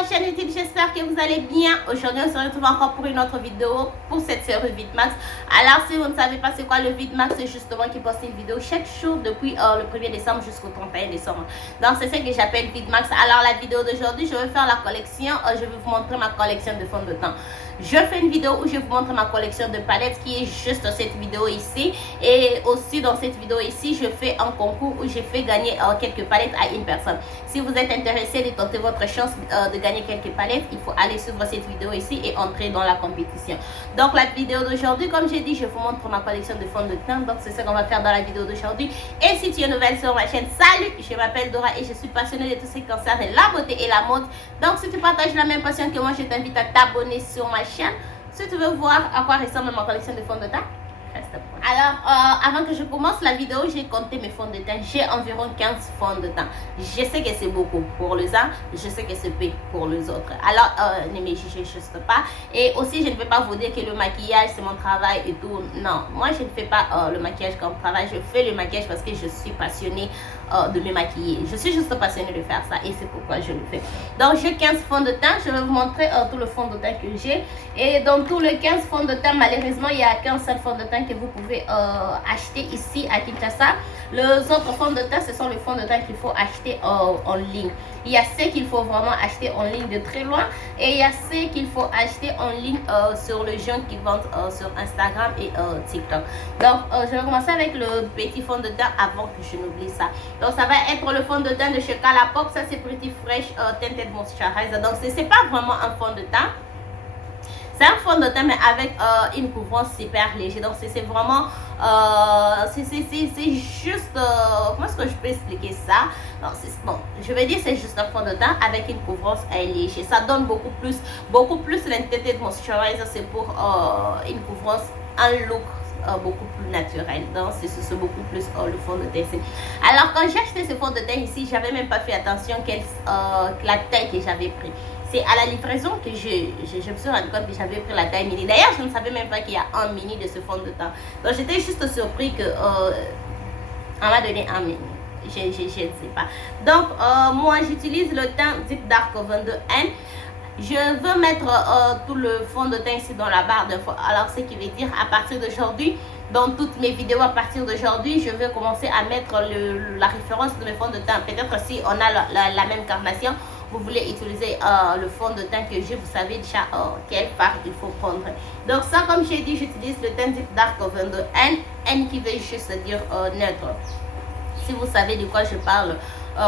ma chaîne YouTube, j'espère que vous allez bien. Aujourd'hui on se retrouve encore pour une autre vidéo pour cette série Vidmax. Alors si vous ne savez pas c'est quoi le Vidmax, c'est justement qui poste une vidéo chaque jour depuis le 1er décembre jusqu'au 31 décembre. Donc c'est ce que j'appelle Vidmax. Alors la vidéo d'aujourd'hui, je vais faire la collection, je vais vous montrer ma collection de fond de teint. Je fais une vidéo où je vous montre ma collection de palettes qui est juste cette vidéo ici. Et aussi dans cette vidéo ici, je fais un concours où je fais gagner quelques palettes à une personne. Si vous êtes intéressé de tenter votre chance de gagner quelques palettes, il faut aller suivre cette vidéo ici et entrer dans la compétition. Donc la vidéo d'aujourd'hui, comme j'ai dit, je vous montre ma collection de fond de teint. Donc c'est ce qu'on va faire dans la vidéo d'aujourd'hui. Et si tu es nouvelle sur ma chaîne, salut, je m'appelle Dora et je suis passionnée de tout ce qui concerne la beauté et la mode. Donc si tu partages la même passion que moi, je t'invite à t'abonner sur ma chaîne. Si tu veux voir à quoi ressemble ma collection de fond de teint, reste pour. Alors, avant que je commence la vidéo, j'ai compté mes fonds de teint. J'ai environ 15 fonds de teint. Je sais que c'est beaucoup pour les uns, je sais que c'est peu pour les autres. Alors, ne me jugez juste pas. Et aussi, je ne vais pas vous dire que le maquillage, c'est mon travail et tout. Non, moi, je ne fais pas le maquillage comme travail. Je fais le maquillage parce que je suis passionnée de me maquiller. Je suis juste passionnée de faire ça et c'est pourquoi je le fais. Donc, j'ai 15 fonds de teint. Je vais vous montrer tout le fond de teint que j'ai. Et dans tous les 15 fonds de teint, malheureusement, il n'y a qu'un seul fond de teint que vous pouvez acheter ici à Kinshasa. Les autres fonds de teint, ce sont les fonds de teint qu'il faut acheter en ligne. Il y a ceux qu'il faut vraiment acheter en ligne de très loin et il y a ceux qu'il faut acheter en ligne sur les gens qui vendent sur Instagram et TikTok. Donc, je vais commencer avec le petit fond de teint avant que je n'oublie ça. Donc, ça va être le fond de teint de chez Colourpop. Ça, c'est Pretty Fresh Tinted Moisturizer. Donc, c'est pas vraiment un fond de teint. C'est un fond de teint mais avec une couvrance super léger. Donc c'est vraiment c'est juste comment est-ce que je peux expliquer ça? Non, bon, je vais dire c'est juste un fond de teint avec une couvrance léger. Ça donne beaucoup plus l'intensité de moisturizer. C'est pour une couvrance, un look beaucoup plus naturel. Donc c'est beaucoup plus le fond de teint ici. Alors quand j'ai acheté ce fond de teint ici, j'avais même pas fait attention la taille que j'avais pris. C'est à la livraison que je me suis rendu compte que j'avais pris la taille mini. D'ailleurs, je ne savais même pas qu'il y a un mini de ce fond de teint. Donc, j'étais juste surpris que on m'a donné un mini. Je ne sais pas. Donc, moi, j'utilise le teint Deep Dark 22N. Je veux mettre tout le fond de teint ici dans la barre d'infos. Alors, ce qui veut dire, à partir d'aujourd'hui, dans toutes mes vidéos, à partir d'aujourd'hui, je vais commencer à mettre la référence de mes fonds de teint. Peut-être si on a la même carnation, vous voulez utiliser le fond de teint que j'ai, vous savez déjà quelle part il faut prendre. Donc ça, comme j'ai dit, j'utilise le teint Deep Dark 22N, N qui veut juste dire neutre. Si vous savez de quoi je parle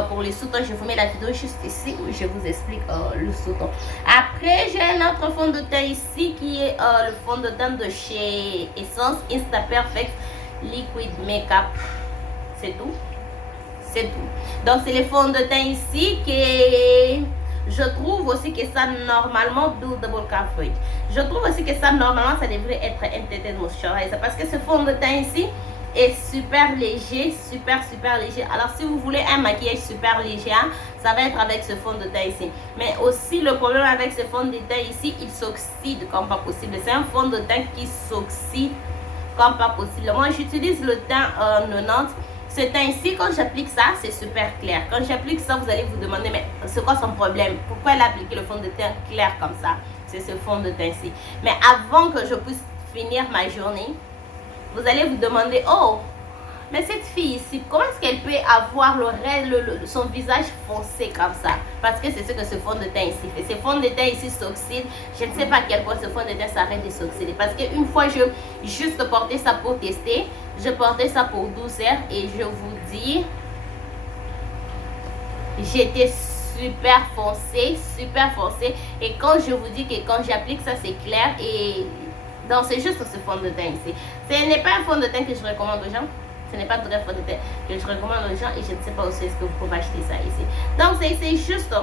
pour les sous-tons, je vous mets la vidéo juste ici où je vous explique le sous-ton. Après, j'ai un autre fond de teint ici qui est le fond de teint de chez Essence Insta Perfect Liquid Makeup. C'est tout. C'est tout. Donc c'est le fond de teint ici que je trouve aussi que ça normalement double coverage. Je trouve aussi que ça normalement ça devrait être un tinted moisturizer parce que ce fond de teint ici est super léger, super léger. Alors si vous voulez un maquillage super léger, ça va être avec ce fond de teint ici. Mais aussi le problème avec ce fond de teint ici, il s'oxyde comme pas possible. C'est un fond de teint qui s'oxyde comme pas possible. Moi j'utilise le teint 90. Ce teint ici, quand j'applique ça, c'est super clair. Quand j'applique ça, vous allez vous demander, mais c'est quoi son problème? Pourquoi elle a appliqué le fond de teint clair comme ça? C'est ce fond de teint ici. Mais avant que je puisse finir ma journée, vous allez vous demander, oh, mais cette fille ici, comment est-ce qu'elle peut avoir son visage foncé comme ça? Parce que c'est ce que ce fond de teint ici fait. Ce fond de teint ici s'oxyde. Je ne sais pas à quel point ce fond de teint s'arrête de s'oxyder. Parce qu'une fois, je juste porté ça pour tester. Je portais ça pour 12 heures. Et je vous dis, j'étais super foncé. Et quand je vous dis que quand j'applique ça, c'est clair. Et donc, c'est juste ce fond de teint ici. Ce n'est pas un fond de teint que je recommande aux gens. Ce n'est pas de fond de teint que je recommande aux gens et je ne sais pas aussi est-ce que vous pouvez acheter ça ici. Donc c'est juste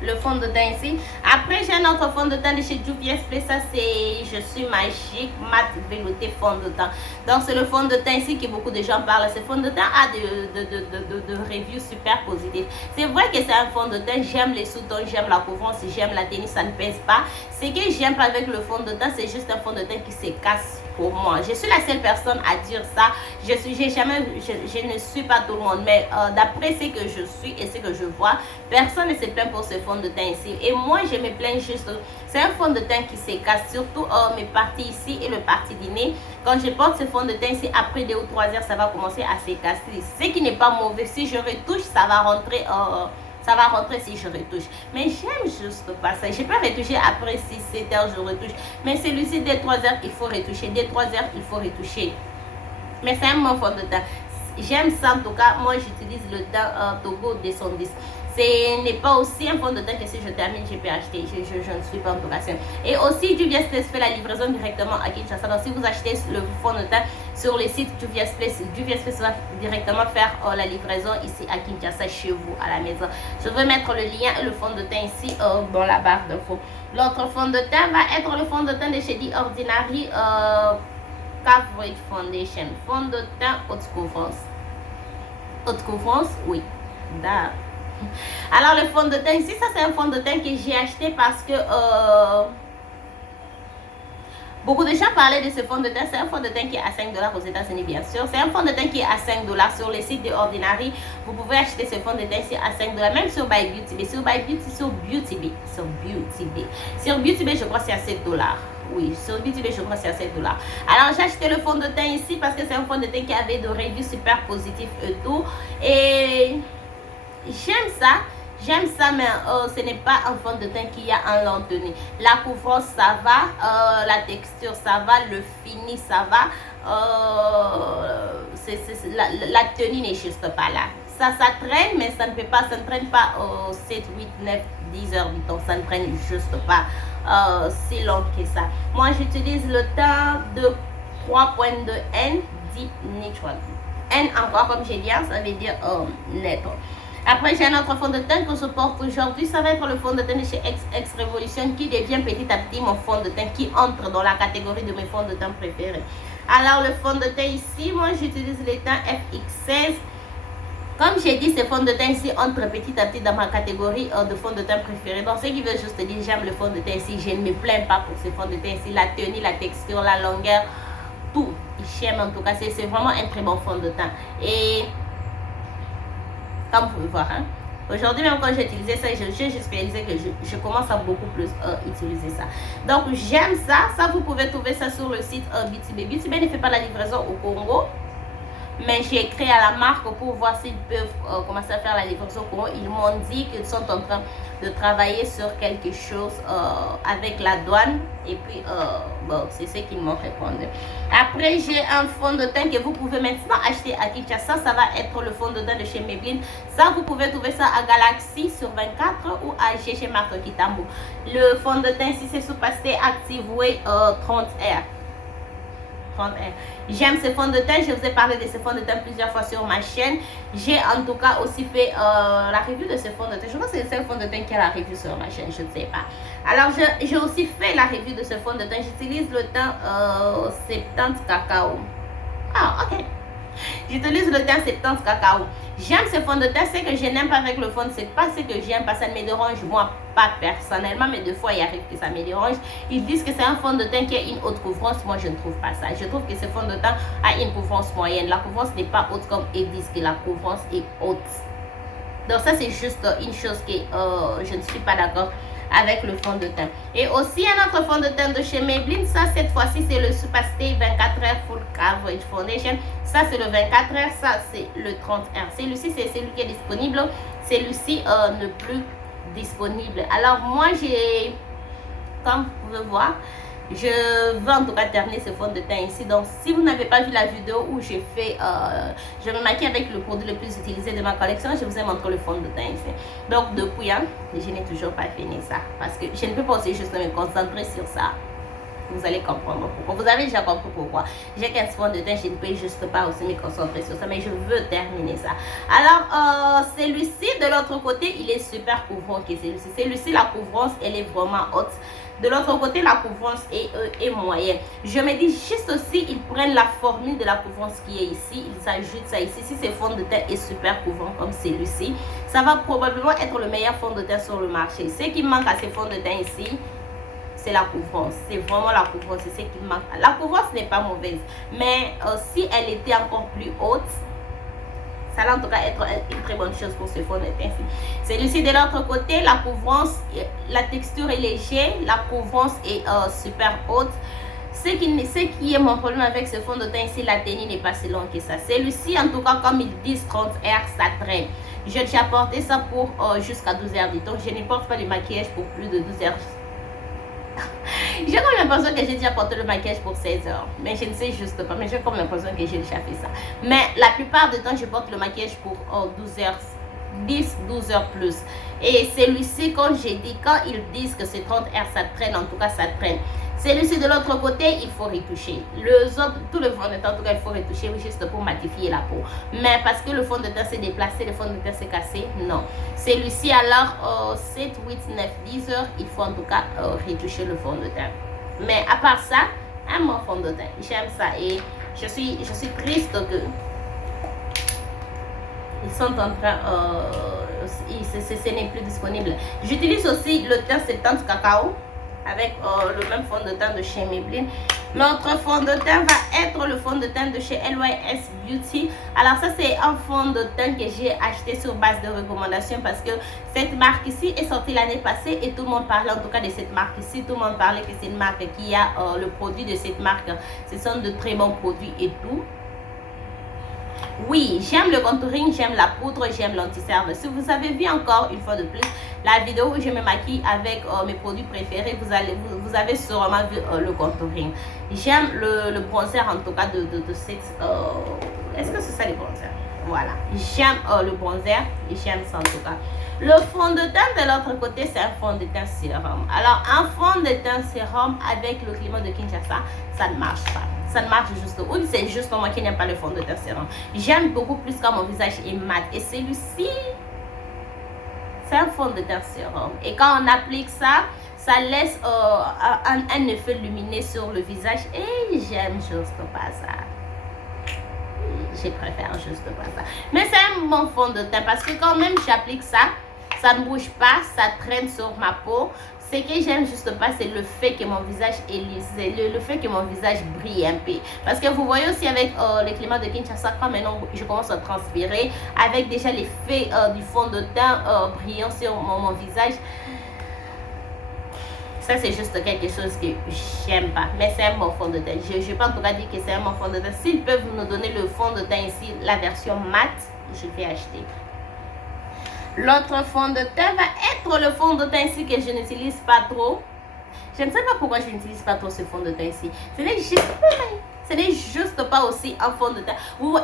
le fond de teint ici. Après j'ai un autre fond de teint de chez Juvia's Place. Ça c'est Je suis magique mat velouté fond de teint. Donc c'est le fond de teint ici que beaucoup de gens parlent. Ce fond de teint a de reviews super positives. C'est vrai que c'est un fond de teint. J'aime les sous-tons, j'aime la couvrance, j'aime la tenue, ça ne pèse pas. Ce que j'aime pas avec le fond de teint, c'est juste un fond de teint qui se casse pour moi. Je suis la seule personne à dire ça. Je ne suis pas tout le monde, mais d'après ce que je suis et ce que je vois, personne ne se plaint pour ce fond de teint ici. Et moi, je me plains juste. C'est un fond de teint qui se casse, surtout mes parties ici et le parti du nez. Quand je porte ce fond de teint ici, après 2 ou 3 heures, ça va commencer à se casser. Ce qui n'est pas mauvais. Si je retouche, ça va rentrer. Ça va rentrer si je retouche. Mais j'aime juste pas ça. Je peux retoucher après 6-7 heures, je retouche. Mais celui-ci, dès 3 heures, il faut retoucher. Dès 3 heures, il faut retoucher. Mais c'est un bon fond de teint. J'aime ça en tout cas. Moi, j'utilise le teint Togo 210. Ce n'est pas aussi un fond de teint que si je termine, je peux acheter. Je ne suis pas en tout cas. Et aussi, Juvia's Place fait la livraison directement à Kinshasa. Donc, si vous achetez le fond de teint sur le site Juvia's Place va directement faire la livraison ici à Kinshasa, chez vous, à la maison. Je vais mettre le lien et le fond de teint ici dans la barre d'infos. L'autre fond de teint va être le fond de teint de chez The Ordinary Coverage Foundation. Fond de teint haute couvrance. Haute couvrance, oui. D'accord. Alors le fond de teint ici, ça c'est un fond de teint que j'ai acheté parce que beaucoup de gens parlaient de ce fond de teint. C'est un fond de teint qui est à 5 $ aux États-Unis, bien sûr. C'est un fond de teint qui est à 5 $ sur les sites de Ordinary. Vous pouvez acheter ce fond de teint ici à 5 $, même sur By Beauty Bay. Sur Beauty Bay, je crois que c'est à 7 $. Oui, sur Beauty Bay, je crois que c'est à 7 $. Alors, j'ai acheté le fond de teint ici parce que c'est un fond de teint qui avait de reviews super positifs et tout. Et j'aime ça, mais ce n'est pas un fond de teint qui a un long tenue. La couvrance, ça va, la texture, ça va, le fini, ça va. La tenue n'est juste pas là. Ça traîne, mais ça ne traîne pas 7, 8, 9, 10 heures du temps. Ça ne traîne juste pas si long que ça. Moi, j'utilise le teint de 3.2 N Deep Natural. N encore, comme j'ai dit, ça veut dire net. Après, j'ai un autre fond de teint que je porte aujourd'hui. Ça va être le fond de teint de chez X Revolution qui devient petit à petit mon fond de teint, qui entre dans la catégorie de mes fonds de teint préférés. Alors, le fond de teint ici, moi, j'utilise les teints FX16. Comme j'ai dit, ce fond de teint ici entre petit à petit dans ma catégorie de fond de teint préféré. Donc, ce qui veut juste dire, j'aime le fond de teint ici. Je ne me plains pas pour ce fond de teint ici. La tenue, la texture, la longueur, tout. J'aime en tout cas. C'est vraiment un très bon fond de teint. Et comme vous pouvez voir, hein, aujourd'hui même quand j'ai utilisé ça, j'ai juste réalisé que je commence à beaucoup plus utiliser ça. Donc j'aime ça. Ça, vous pouvez trouver ça sur le site Beauty Bay. Beauty Bay ne fait pas la livraison au Congo, mais j'ai écrit à la marque pour voir s'ils peuvent commencer à faire la livraison au Congo. Ils m'ont dit qu'ils sont en train de travailler sur quelque chose avec la douane. Et puis, bon, c'est ce qu'ils m'ont répondu. Après, j'ai un fond de teint que vous pouvez maintenant acheter à Kinshasa. Ça va être le fond de teint de chez Maybelline. Ça, vous pouvez trouver ça à Galaxy sur 24 ou à chez Marto Kitambo. Le fond de teint ici, c'est sous pastel Active Way 30R. J'aime ce fond de teint. Je vous ai parlé de ce fond de teint plusieurs fois sur ma chaîne. J'ai en tout cas aussi fait la review de ce fond de teint. Je crois que c'est le seul fond de teint qui a la review sur ma chaîne. Je ne sais pas. Alors, j'ai aussi fait la review de ce fond de teint. J'utilise le teint 70 cacao. Ah, ok. J'utilise le teint 70 cacao. J'aime ce fond de teint. Ce que je n'aime pas avec le fond, c'est pas ce que j'aime, parce que ça me dérange moi, pas personnellement, mais des fois il arrive que ça me dérange. Ils disent que c'est un fond de teint qui a une haute couvrance. Moi, je ne trouve pas ça. Je trouve que ce fond de teint a une couvrance moyenne. La couvrance n'est pas haute comme ils disent que la couvrance est haute. Donc ça, c'est juste une chose que je ne suis pas d'accord avec le fond de teint. Et aussi un autre fond de teint de chez Maybelline. Ça, cette fois-ci, c'est le Super Stay 24h Full Coverage Foundation. Ça, c'est le 24h. Ça, c'est le 30h. Celui-ci, c'est celui qui est disponible. Celui-ci ne plus disponible. Alors, moi, j'ai, comme vous pouvez voir, je veux en tout cas terminer ce fond de teint ici. Donc, si vous n'avez pas vu la vidéo où j'ai fait, je me maquille avec le produit le plus utilisé de ma collection, je vous ai montré le fond de teint ici. Donc, depuis, hein, je n'ai toujours pas fini ça. Parce que je ne peux pas aussi juste me concentrer sur ça. Vous allez comprendre pourquoi. Vous avez déjà compris pourquoi. J'ai 15 fonds de teint, je ne peux juste pas aussi me concentrer sur ça. Mais je veux terminer ça. Alors, celui-ci, de l'autre côté, il est super couvrant que celui-ci. Celui-ci, la couvrance, elle est vraiment haute. De l'autre côté, la couvrance est moyenne. Je me dis juste aussi, ils prennent la formule de la couvrance qui est ici. Ils ajoutent ça ici. Si ce fond de teint est super couvrant comme celui-ci, ça va probablement être le meilleur fond de teint sur le marché. Ce qui manque à ces fonds de teint ici, c'est la couvrance. C'est vraiment la couvrance, c'est ce qui manque. La couvrance n'est pas mauvaise, mais si elle était encore plus haute, ça va en tout cas être une très bonne chose pour ce fond de teint. Celui-ci de l'autre côté, la couvrance, la texture est légère, la couvrance est super haute. Ce qui est mon problème avec ce fond de teint ici, la tenue n'est pas si longue que ça. Celui-ci, en tout cas, comme ils disent 30 heures, ça traîne. J'ai déjà porté ça pour jusqu'à 12 heures du temps. Je ne porte pas le maquillage pour plus de 12 heures. J'ai comme l'impression que j'ai déjà porté le maquillage pour 16 heures. Mais je ne sais juste pas. Mais j'ai comme l'impression que j'ai déjà fait ça. Mais la plupart du temps, je porte le maquillage pour 12 heures. 10-12 heures plus. Et celui-ci, quand j'ai dit, quand ils disent que c'est 30 heures, ça traîne, en tout cas, ça traîne. Celui-ci de l'autre côté, il faut retoucher. Tout le fond de teint, en tout cas, il faut retoucher juste pour matifier la peau. Mais parce que le fond de teint s'est déplacé, le fond de teint s'est cassé, non. Celui-ci, alors, 7, 8, 9, 10 heures, il faut en tout cas retoucher le fond de teint. Mais à part ça, un bon fond de teint. J'aime ça et je suis triste que ils sont en train, ce n'est plus disponible. J'utilise aussi le teint 70 cacao avec le même fond de teint de chez Maybelline. L'autre fond de teint va être le fond de teint de chez LYS Beauty. Alors ça, c'est un fond de teint que j'ai acheté sur base de recommandation parce que cette marque ici est sortie l'année passée et tout le monde parlait en tout cas de cette marque ici. Tout le monde parlait que c'est une marque qui a le produit de cette marque. Ce sont de très bons produits et tout. Oui, j'aime le contouring, j'aime la poudre, j'aime l'anti-cerne. Si vous avez vu encore une fois de plus la vidéo où je me maquille avec mes produits préférés, vous avez sûrement vu le contouring. J'aime le bronzer en tout cas de cette... Est-ce que c'est ça le bronzer? Voilà, j'aime le bronzer et j'aime ça en tout cas. Le fond de teint de l'autre côté, c'est un fond de teint sérum. Alors, un fond de teint sérum avec le climat de Kinshasa, ça ne marche pas. Ça ne marche juste. Oui, c'est juste moi qui n'aime pas le fond de teint sérum. J'aime beaucoup plus quand mon visage est mat. Et celui-ci, c'est un fond de teint sérum. Et quand on applique ça, ça laisse un effet lumineux sur le visage. Et j'aime juste pas ça. Je préfère juste pas ça. Mais c'est un bon fond de teint parce que quand même j'applique ça, ça ne bouge pas, ça traîne sur ma peau. Ce que j'aime juste pas, c'est le fait que mon visage est lisse, le fait que mon visage brille un peu. Parce que vous voyez aussi avec le climat de Kinshasa, quand maintenant je commence à transpirer, avec déjà l'effet du fond de teint brillant sur mon visage. Ça, c'est juste quelque chose que j'aime pas. Mais c'est un bon fond de teint. Je ne vais pas en tout cas dire que c'est un bon fond de teint. S'ils peuvent nous donner le fond de teint ici, la version mat, je vais acheter. L'autre fond de teint va être le fond de teint ici que je n'utilise pas trop. Je ne sais pas pourquoi je n'utilise pas trop ce fond de teint ici. Ce n'est juste pas aussi un fond de teint.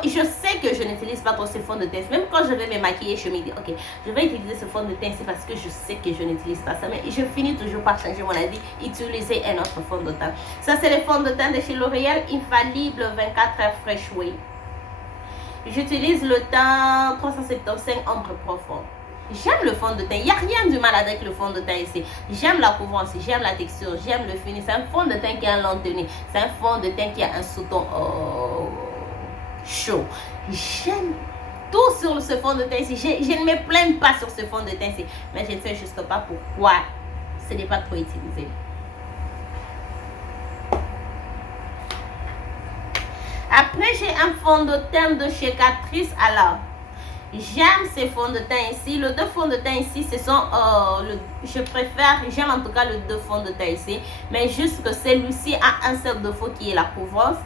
Je sais que je n'utilise pas trop ce fond de teint. Même quand je vais me maquiller, je me dis, ok, je vais utiliser ce fond de teint ici parce que je sais que je n'utilise pas ça. Mais je finis toujours par changer mon avis, utiliser un autre fond de teint. Ça, c'est le fond de teint de chez L'Oréal Infallible 24 heures Fresh Way. J'utilise le teint 375 ombre profonde. J'aime le fond de teint. Il n'y a rien du mal avec le fond de teint ici. J'aime la couvrance, j'aime la texture, j'aime le fini. C'est un fond de teint qui a un long tenue. C'est un fond de teint qui a un sous-ton chaud. J'aime tout sur ce fond de teint ici. Je ne me plains pas sur ce fond de teint ici. Mais je ne sais juste pas pourquoi ce n'est pas trop utilisé. Après, j'ai un fond de teint de chez Catrice. Alors, j'aime ces fonds de teint ici. Les deux fonds de teint ici, ce sont, j'aime en tout cas les deux fonds de teint ici. Mais juste que celui-ci a un seul défaut qui est la couvrance.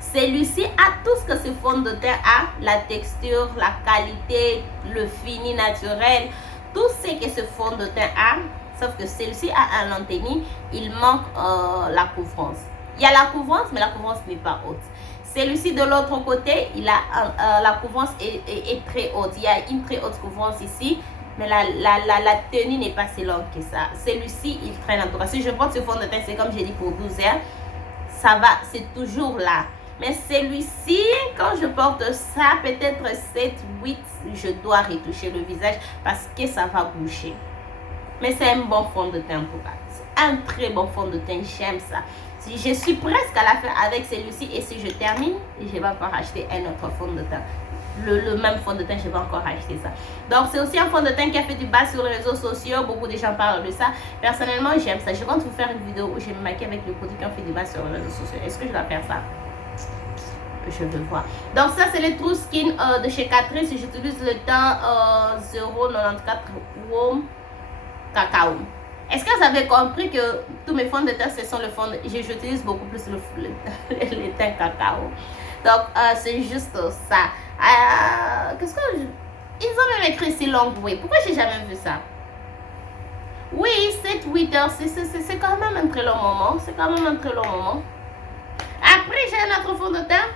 Celui-ci a tout ce que ce fond de teint a. La texture, la qualité, le fini naturel. Tout ce que ce fond de teint a. Sauf que celui-ci a un long tenue. Il manque la couvrance. Il y a la couvrance, mais la couvrance n'est pas haute. Celui-ci de l'autre côté, il a la couvrance est très haute. Il y a une très haute couvrance ici, mais la tenue n'est pas si longue que ça. Celui-ci, il traîne en tout cas. Si je porte ce fond de teint, c'est comme j'ai dit pour 12 heures, ça va, c'est toujours là. Mais celui-ci, quand je porte ça, peut-être 7, 8, je dois retoucher le visage parce que ça va bouger. Mais c'est un bon fond de teint en tout cas. C'est un très bon fond de teint, j'aime ça. Je suis presque à la fin avec celui-ci et si je termine, je vais encore acheter un autre fond de teint. le même fond de teint, je n'ai pas encore acheté ça. Donc c'est aussi un fond de teint qui a fait du bas sur les réseaux sociaux, beaucoup de gens parlent de ça. Personnellement j'aime ça, je compte vous faire une vidéo où je me maquille avec les produits qui ont fait du bas sur les réseaux sociaux. Est-ce que je dois faire ça? Je veux voir. Donc ça c'est les True Skin de chez Catrice. J'utilise le teint 094 Warm Cacao. Est-ce que vous avez compris que tous mes fonds de teint ce sont le fond de... J'utilise beaucoup plus le teint cacao. Donc c'est juste ça. Qu'est-ce que ils ont même écrit si long, oui. Pourquoi j'ai jamais vu ça? Oui, 7-8 heures, c'est quand même un très long moment. C'est quand même un très long moment. Après, j'ai un autre fond de teint.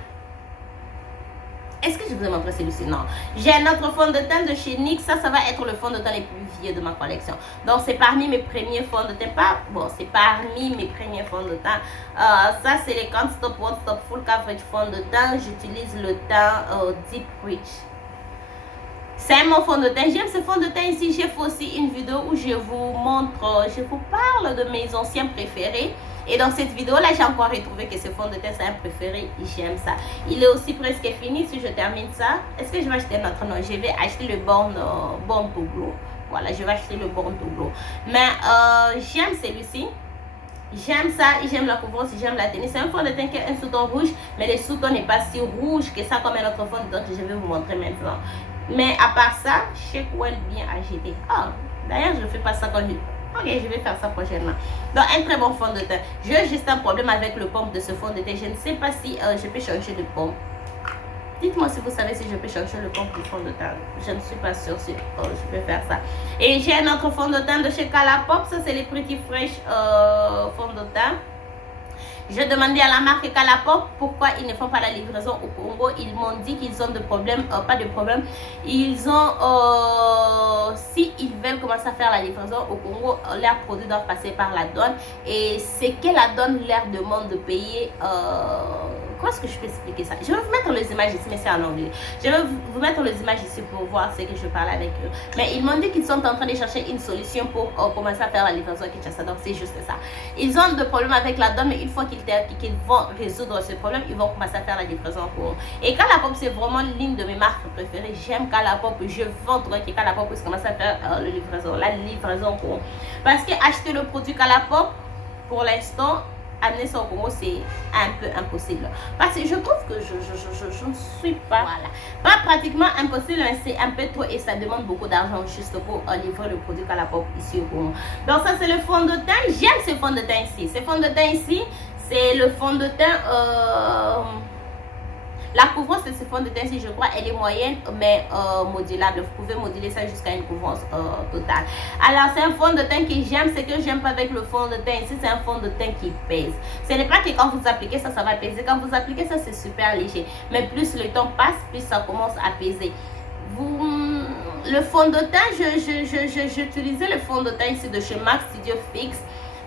Est-ce que je vous ai montré celui-ci? Non. J'ai un autre fond de teint de chez NYX. Ça va être le fond de teint les plus vieux de ma collection. Donc, c'est parmi mes premiers fonds de teint. Pas, bon, c'est parmi mes premiers fonds de teint. Ça, c'est les Can't Stop, Won't Stop Full Coverage fond de teint. J'utilise le teint Deep Rich. C'est mon fond de teint. J'aime ce fond de teint ici. J'ai fait aussi une vidéo où je vous montre, je vous parle de mes anciens préférés. Et dans cette vidéo là, j'ai encore retrouvé que ce fond de teint c'est un préféré. J'aime ça. Il est aussi presque fini. Si je termine ça, est-ce que je vais acheter un autre? Non, je vais acheter le Born to Glow. Voilà, je vais acheter le Born to Glow. Mais j'aime celui-ci. J'aime ça, j'aime la couvrance, j'aime la tenue. C'est un fond de teint qui a un sous-ton rouge, mais le sous-ton n'est pas si rouge que ça comme un autre fond de teint que je vais vous montrer maintenant. Mais à part ça, Shake Well bien agité. Ah, d'ailleurs, je ne fais pas ça quand je... Ok, je vais faire ça prochainement. Donc, un très bon fond de teint. J'ai juste un problème avec le pompe de ce fond de teint. Je ne sais pas si je peux changer de pompe. Dites-moi si vous savez si je peux changer le pompe du fond de teint. Je ne suis pas sûre si je peux faire ça. Et j'ai un autre fond de teint de chez Colourpop. Ça, c'est les Pretty Fresh fond de teint. J'ai demandé à la marque Colourpop pourquoi ils ne font pas la livraison au Congo. Ils m'ont dit qu'ils ont des problèmes, pas de problème. Ils ont, si ils veulent commencer à faire la livraison au Congo, leurs produits doivent passer par la douane. Et c'est que la douane leur demande de payer. Comment est-ce que je peux expliquer ça? Je vais vous mettre les images ici, mais c'est en anglais. Je vais vous mettre les images ici pour voir ce que je parle avec eux. Mais ils m'ont dit qu'ils sont en train de chercher une solution pour commencer à faire la livraison à Kinshasa. Donc c'est juste ça. Ils ont des problèmes avec la donne, mais une fois qu'ils vont résoudre ce problème, ils vont commencer à faire la livraison pour eux. Et Colourpop, c'est vraiment l'une de mes marques préférées. J'aime Colourpop. Je voudrais que Colourpop puisse commencer à faire la livraison pour eux. Parce que acheter le produit Colourpop, pour l'instant, amener ça au Congo, c'est un peu impossible. Parce que je trouve que je ne suis pas... Voilà. Pas pratiquement impossible, mais c'est un peu trop et ça demande beaucoup d'argent juste pour livrer le produit Colourpop ici au Congo. Donc ça, c'est le fond de teint. J'aime ce fond de teint ici. Ce fond de teint ici, c'est le fond de teint... La couvrance de ce fond de teint, si je crois, elle est moyenne, mais modulable. Vous pouvez moduler ça jusqu'à une couvrance totale. Alors, c'est un fond de teint que j'aime. Ce que j'aime pas avec le fond de teint ici, c'est un fond de teint qui pèse. Ce n'est pas que quand vous appliquez ça, ça va peser. Quand vous appliquez ça, c'est super léger. Mais plus le temps passe, plus ça commence à peser. Le fond de teint, j'utilisais le fond de teint ici de chez MAC Studio Fix.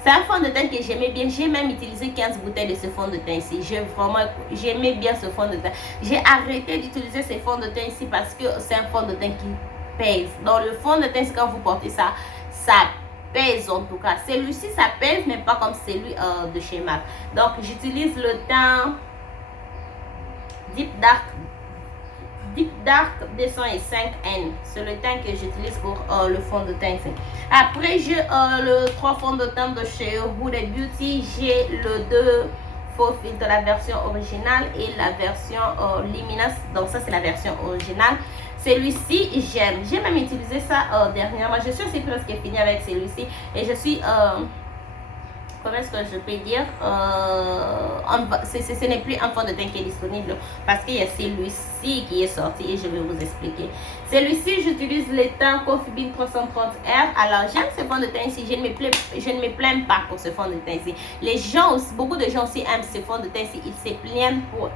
C'est un fond de teint que j'aimais bien. J'ai même utilisé 15 bouteilles de ce fond de teint ici. J'aimais bien ce fond de teint. J'ai arrêté d'utiliser ce fond de teint ici parce que c'est un fond de teint qui pèse. Donc le fond de teint, quand vous portez ça, ça pèse en tout cas. Celui-ci, ça pèse, mais pas comme celui de chez MAC. Donc j'utilise le teint Deep Dark 205N. C'est le teint que j'utilise pour le fond de teint. Après, j'ai le 3 fonds de teint de chez Huda Beauty. J'ai le 2 faux filtres, la version originale et la version Luminous. Donc ça, c'est la version originale. Celui-ci, j'aime. J'ai même utilisé ça dernièrement. Je suis aussi presque finie avec celui-ci. Et je suis... comment est-ce que je peux dire, ce n'est plus un fond de teint qui est disponible parce qu'il y a celui-ci qui est sorti et je vais vous expliquer. Celui-ci, j'utilise le teint Coffee Bean 330R. Alors j'aime ce fond de teint ici, je ne me plains pas pour ce fond de teint ici. Les gens aussi, beaucoup de gens aussi aiment ce fond de teint ici. Ils se plaignent pour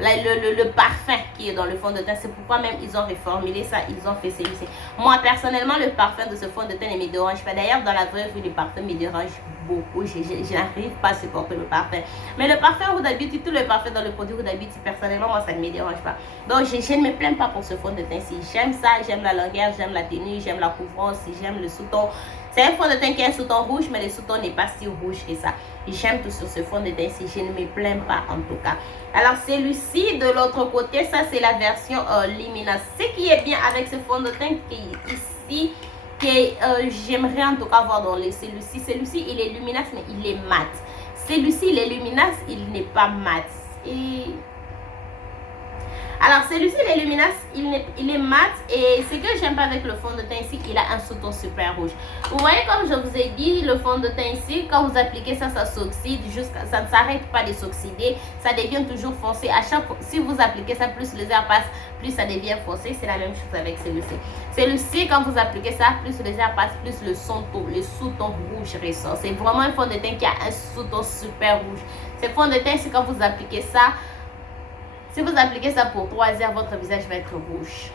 le parfum qui est dans le fond de teint. C'est pourquoi même ils ont reformulé ça, ils ont fait celui-ci. Moi personnellement, le parfum de ce fond de teint ne me dérange pas. D'ailleurs, dans la vraie vie, le parfum me dérange beaucoup. Je n'arrive pas à supporter le parfum. Mais le parfum Huda Beauty, tout le parfum dans le produit Huda Beauty, personnellement, moi ça ne me dérange pas. Donc je ne me plains pas pour ce fond de teint. Si j'aime ça, j'aime la longueur, j'aime la tenue, j'aime la couvrance, j'aime le sous-ton. C'est un fond de teint qui a un sous-ton rouge, mais le sous-ton n'est pas si rouge que ça. J'aime tout sur ce fond de teint si je ne me plains pas en tout cas. Alors celui-ci de l'autre côté, ça c'est la version Luminous. Ce qui est bien avec ce fond de teint qui est ici, que j'aimerais en tout cas voir dans celui-ci. Celui-ci il est luminous mais il est mat. Celui-ci il est luminous, il n'est pas mat. Et alors celui-ci il est luminous, il est mat. Et ce que j'aime pas avec le fond de teint ici, il a un sous-ton super rouge. Vous voyez comme je vous ai dit, le fond de teint ici, quand vous appliquez ça, ça s'oxyde, ça ne s'arrête pas de s'oxyder, ça devient toujours foncé. À chaque fois, si vous appliquez ça, plus les heures passent, plus ça devient foncé. C'est la même chose avec celui-ci. Celui-ci, quand vous appliquez ça, plus les heures passent, plus le sous-ton rouge ressort. C'est vraiment un fond de teint qui a un sous-ton super rouge. Ce fond de teint, c'est quand vous appliquez ça. Si vous appliquez ça pour 3 heures, votre visage va être rouge.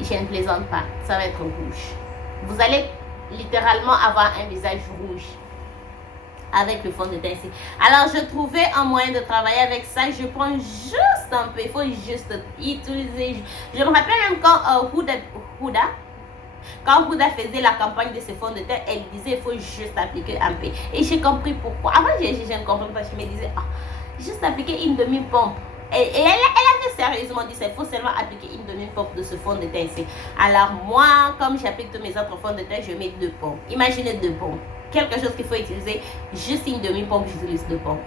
Je ne plaisante pas, ça va être rouge. Vous allez littéralement avoir un visage rouge avec le fond de teint ici. Alors, je trouvais un moyen de travailler avec ça. Je prends juste un peu, il faut juste utiliser. Je me rappelle même quand quand Huda faisait la campagne de ce fond de teint, elle disait il faut juste appliquer un peu. Et j'ai compris pourquoi. Avant, je ne comprenais pas, je me disais, juste appliquer une demi-pompe. Et elle avait sérieusement dit, il faut seulement appliquer une demi-pompe de ce fond de teint ici. Alors moi, comme j'applique tous mes autres fonds de teint, je mets 2 pompes. Imaginez 2 pompes. Quelque chose qu'il faut utiliser, juste une demi-pompe, j'utilise 2 pompes.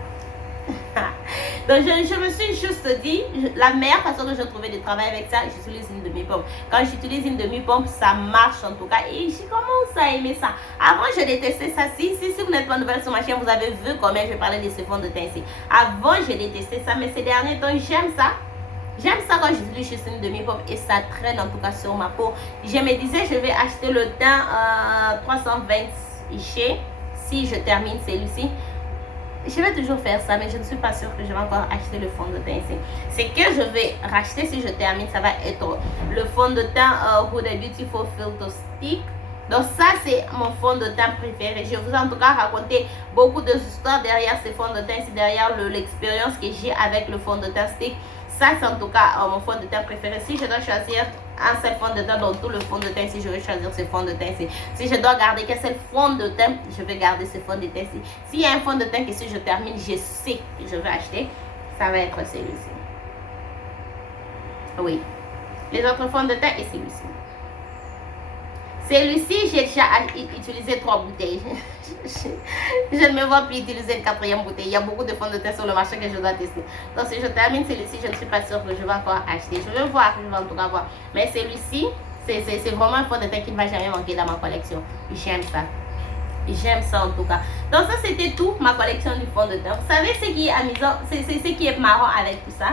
Donc je me suis juste dit, la meilleure façon que je trouvais de travailler avec ça, j'utilise une demi-pompe. Quand j'utilise une demi-pompe, ça marche en tout cas. Et j'ai commencé à aimer ça. Avant, je détestais ça. Si vous n'êtes pas nouvelle sur ma chaîne, vous avez vu combien je parlais de ce fond de teint ici. Avant, je détestais ça, mais ces derniers temps, j'aime ça. J'aime ça quand j'utilise juste une demi-pompe et ça traîne en tout cas sur ma peau. Je me disais, je vais acheter le teint 320 chez si je termine celui-ci. Je vais toujours faire ça, mais je ne suis pas sûre que je vais encore acheter le fond de teint ici. Ce que je vais racheter si je termine, ça va être le fond de teint Huda Beautiful Filter Stick. Donc ça, c'est mon fond de teint préféré. Je vous ai en tout cas raconté beaucoup d'histoires derrière ce fond de teint. C'est derrière l'expérience que j'ai avec le fond de teint stick. Ça, c'est en tout cas mon fond de teint préféré. Si je dois choisir un seul fond de teint dans tout le fond de teint, si je vais choisir ce fond de teint ici. Si je dois garder qu'un seul fond de teint, je vais garder ce fond de teint ici. S'il y a un fond de teint que si je termine, je sais que je vais acheter, ça va être celui-ci. Oui. Les autres fonds de teint et celui-ci. Celui-ci, j'ai déjà utilisé 3 bouteilles. Je ne me vois plus utiliser une 4e bouteille. Il y a beaucoup de fonds de teint sur le marché que je dois tester. Donc, si je termine celui-ci, je ne suis pas sûre que je vais encore acheter. Je vais voir, je vais en tout cas voir. Mais celui-ci, c'est vraiment un fond de teint qui ne va jamais manquer dans ma collection. J'aime ça. J'aime ça en tout cas. Donc, ça, c'était tout ma collection du fond de teint. Vous savez ce qui est amusant, c'est ce qui est marrant avec tout ça.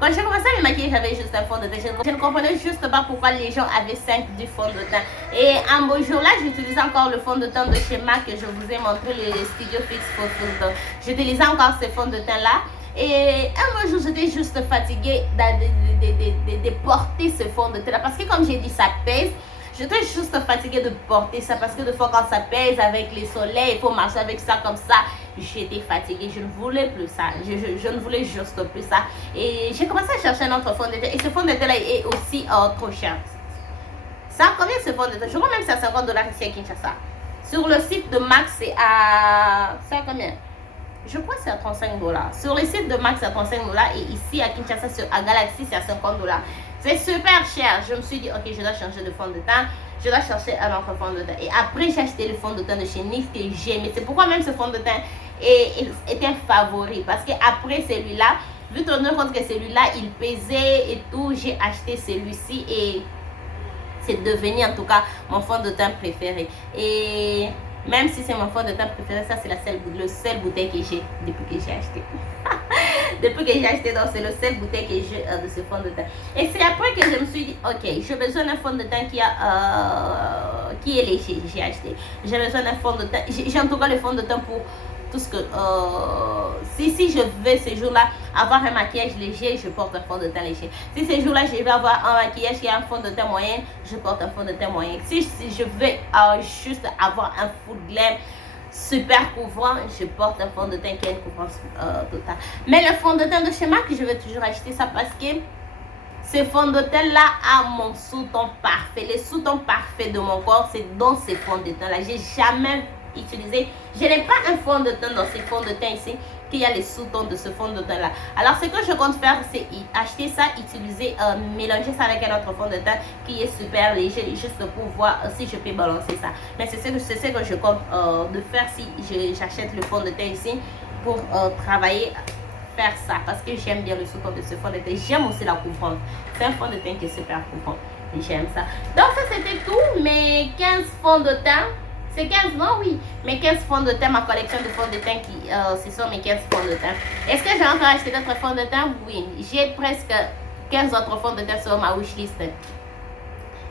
Quand j'ai commencé à me maquiller, j'avais juste un fond de teint. Je ne comprenais juste pas pourquoi les gens avaient 5 du fond de teint. Et un beau jour là, j'utilisais encore le fond de teint de chez MAC que je vous ai montré, le Studio Fix for Filter. J'utilisais encore ce fond de teint là. Et un beau jour, j'étais juste fatiguée de porter ce fond de teint là. Parce que comme j'ai dit, ça pèse. J'étais juste fatiguée de porter ça parce que des fois quand ça pèse avec les soleils, il faut marcher avec ça comme ça. J'étais fatiguée, je ne voulais plus ça. Je ne voulais juste plus ça. Et j'ai commencé à chercher un autre fond de teint. Et ce fond de teint là est aussi trop cher. Ça combien ce fond de teint? Je crois même que c'est à 50 $ ici à Kinshasa. Sur le site de MAC, c'est à... C'est à combien? Je crois que c'est à 35 $. Sur le site de MAC, c'est à 35 $ et ici à Kinshasa, à Galaxy, c'est à 50 $. C'est super cher. Je me suis dit, ok, je dois changer de fond de teint. Je dois chercher un autre fond de teint. Et après, j'ai acheté le fond de teint de chez NYX que j'ai aimé. C'est pourquoi même ce fond de teint est un favori. Parce qu'après celui-là, vu tenir compte que celui-là, il pesait et tout, j'ai acheté celui-ci et c'est devenu en tout cas mon fond de teint préféré. Et... même si c'est mon fond de teint préféré, ça c'est le seul bouteille que j'ai depuis que j'ai acheté. Depuis que j'ai acheté, donc c'est le seul bouteille que j'ai de ce fond de teint. Et c'est après que je me suis dit, ok, j'ai besoin d'un fond de teint qui est léger. J'ai acheté. J'ai besoin d'un fond de teint. J'ai en tout cas le fond de teint pour tout ce que... si je veux ce jour-là avoir un maquillage léger, je porte un fond de teint léger. Si ce jour-là je vais avoir un maquillage qui a un fond de teint moyen, je porte un fond de teint moyen. Si je veux juste avoir un full glam super couvrant, je porte un fond de teint qui a une couvrance totale. Mais le fond de teint de chez MAC, je vais toujours acheter ça parce que Ce fond de teint là a mon sous-ton parfait. Les sous-tons parfaits de mon corps, c'est dans ces fonds de teint là. J'ai jamais utilisé, je n'ai pas un fond de teint dans ces fonds de teint ici qu'il y a les sous-tons de ce fond de teint là. Alors ce que je compte faire, c'est acheter ça, utiliser, mélanger ça avec un autre fond de teint qui est super léger, juste pour voir si je peux balancer ça. Mais c'est ce que je compte de faire si j'achète le fond de teint ici pour travailler, faire ça, parce que j'aime bien le sous-ton de ce fond de teint. J'aime aussi la couvrante. C'est un fond de teint qui est super couvrant. J'aime ça. Donc ça c'était tout, mes 15 fonds de teint. C'est 15, non? Oui. Mes 15 fonds de teint, ma collection de fonds de teint, ce sont mes 15 fonds de teint. Est-ce que j'ai encore acheté d'autres fonds de teint? Oui. J'ai presque 15 autres fonds de teint sur ma wishlist.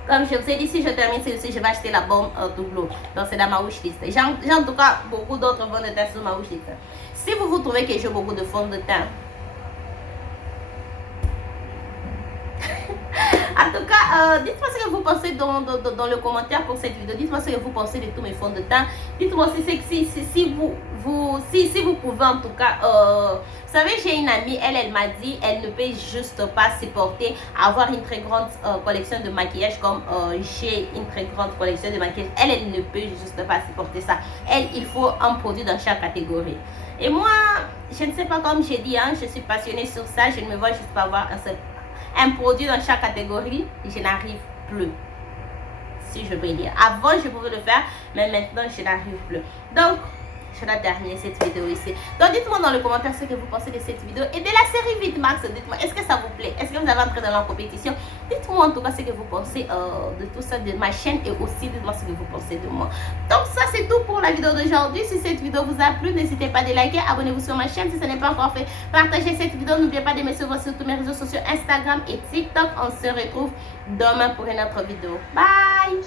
Comme je vous ai dit, si je termine celui-ci, je vais acheter la bombe Douglo. Donc c'est dans ma wishlist. J'ai en tout cas beaucoup d'autres fonds de teint sur ma wishlist. Si vous trouvez que j'ai beaucoup de fonds de teint, en tout cas, dites-moi ce que vous pensez dans le commentaire pour cette vidéo. Dites-moi ce que vous pensez de tous mes fonds de teint. Dites-moi aussi si vous pouvez en tout cas. Vous savez, j'ai une amie, elle m'a dit, elle ne peut juste pas supporter avoir une très grande collection de maquillage comme j'ai une très grande collection de maquillage. Elle ne peut juste pas supporter ça. Il faut un produit dans chaque catégorie. Et moi, je ne sais pas, comme j'ai dit, hein, je suis passionnée sur ça. Je ne me vois juste pas avoir un produit dans chaque catégorie. Je n'arrive plus. Si je peux dire. Avant, je pouvais le faire, mais maintenant, je n'arrive plus. Donc, je dois terminer cette vidéo ici. Donc, dites-moi dans les commentaires ce que vous pensez de cette vidéo et de la série VidMax. Dites-moi, est-ce que ça vous plaît? Est-ce que vous avez entré dans la compétition? Dites-moi en tout cas ce que vous pensez de tout ça, de ma chaîne, et aussi dites-moi ce que vous pensez de moi. Donc, ça, c'est tout pour la vidéo d'aujourd'hui. Si cette vidéo vous a plu, n'hésitez pas à liker, abonnez-vous sur ma chaîne si ce n'est pas encore fait. Partagez cette vidéo. N'oubliez pas de me suivre sur tous mes réseaux sociaux, Instagram et TikTok. On se retrouve demain pour une autre vidéo. Bye!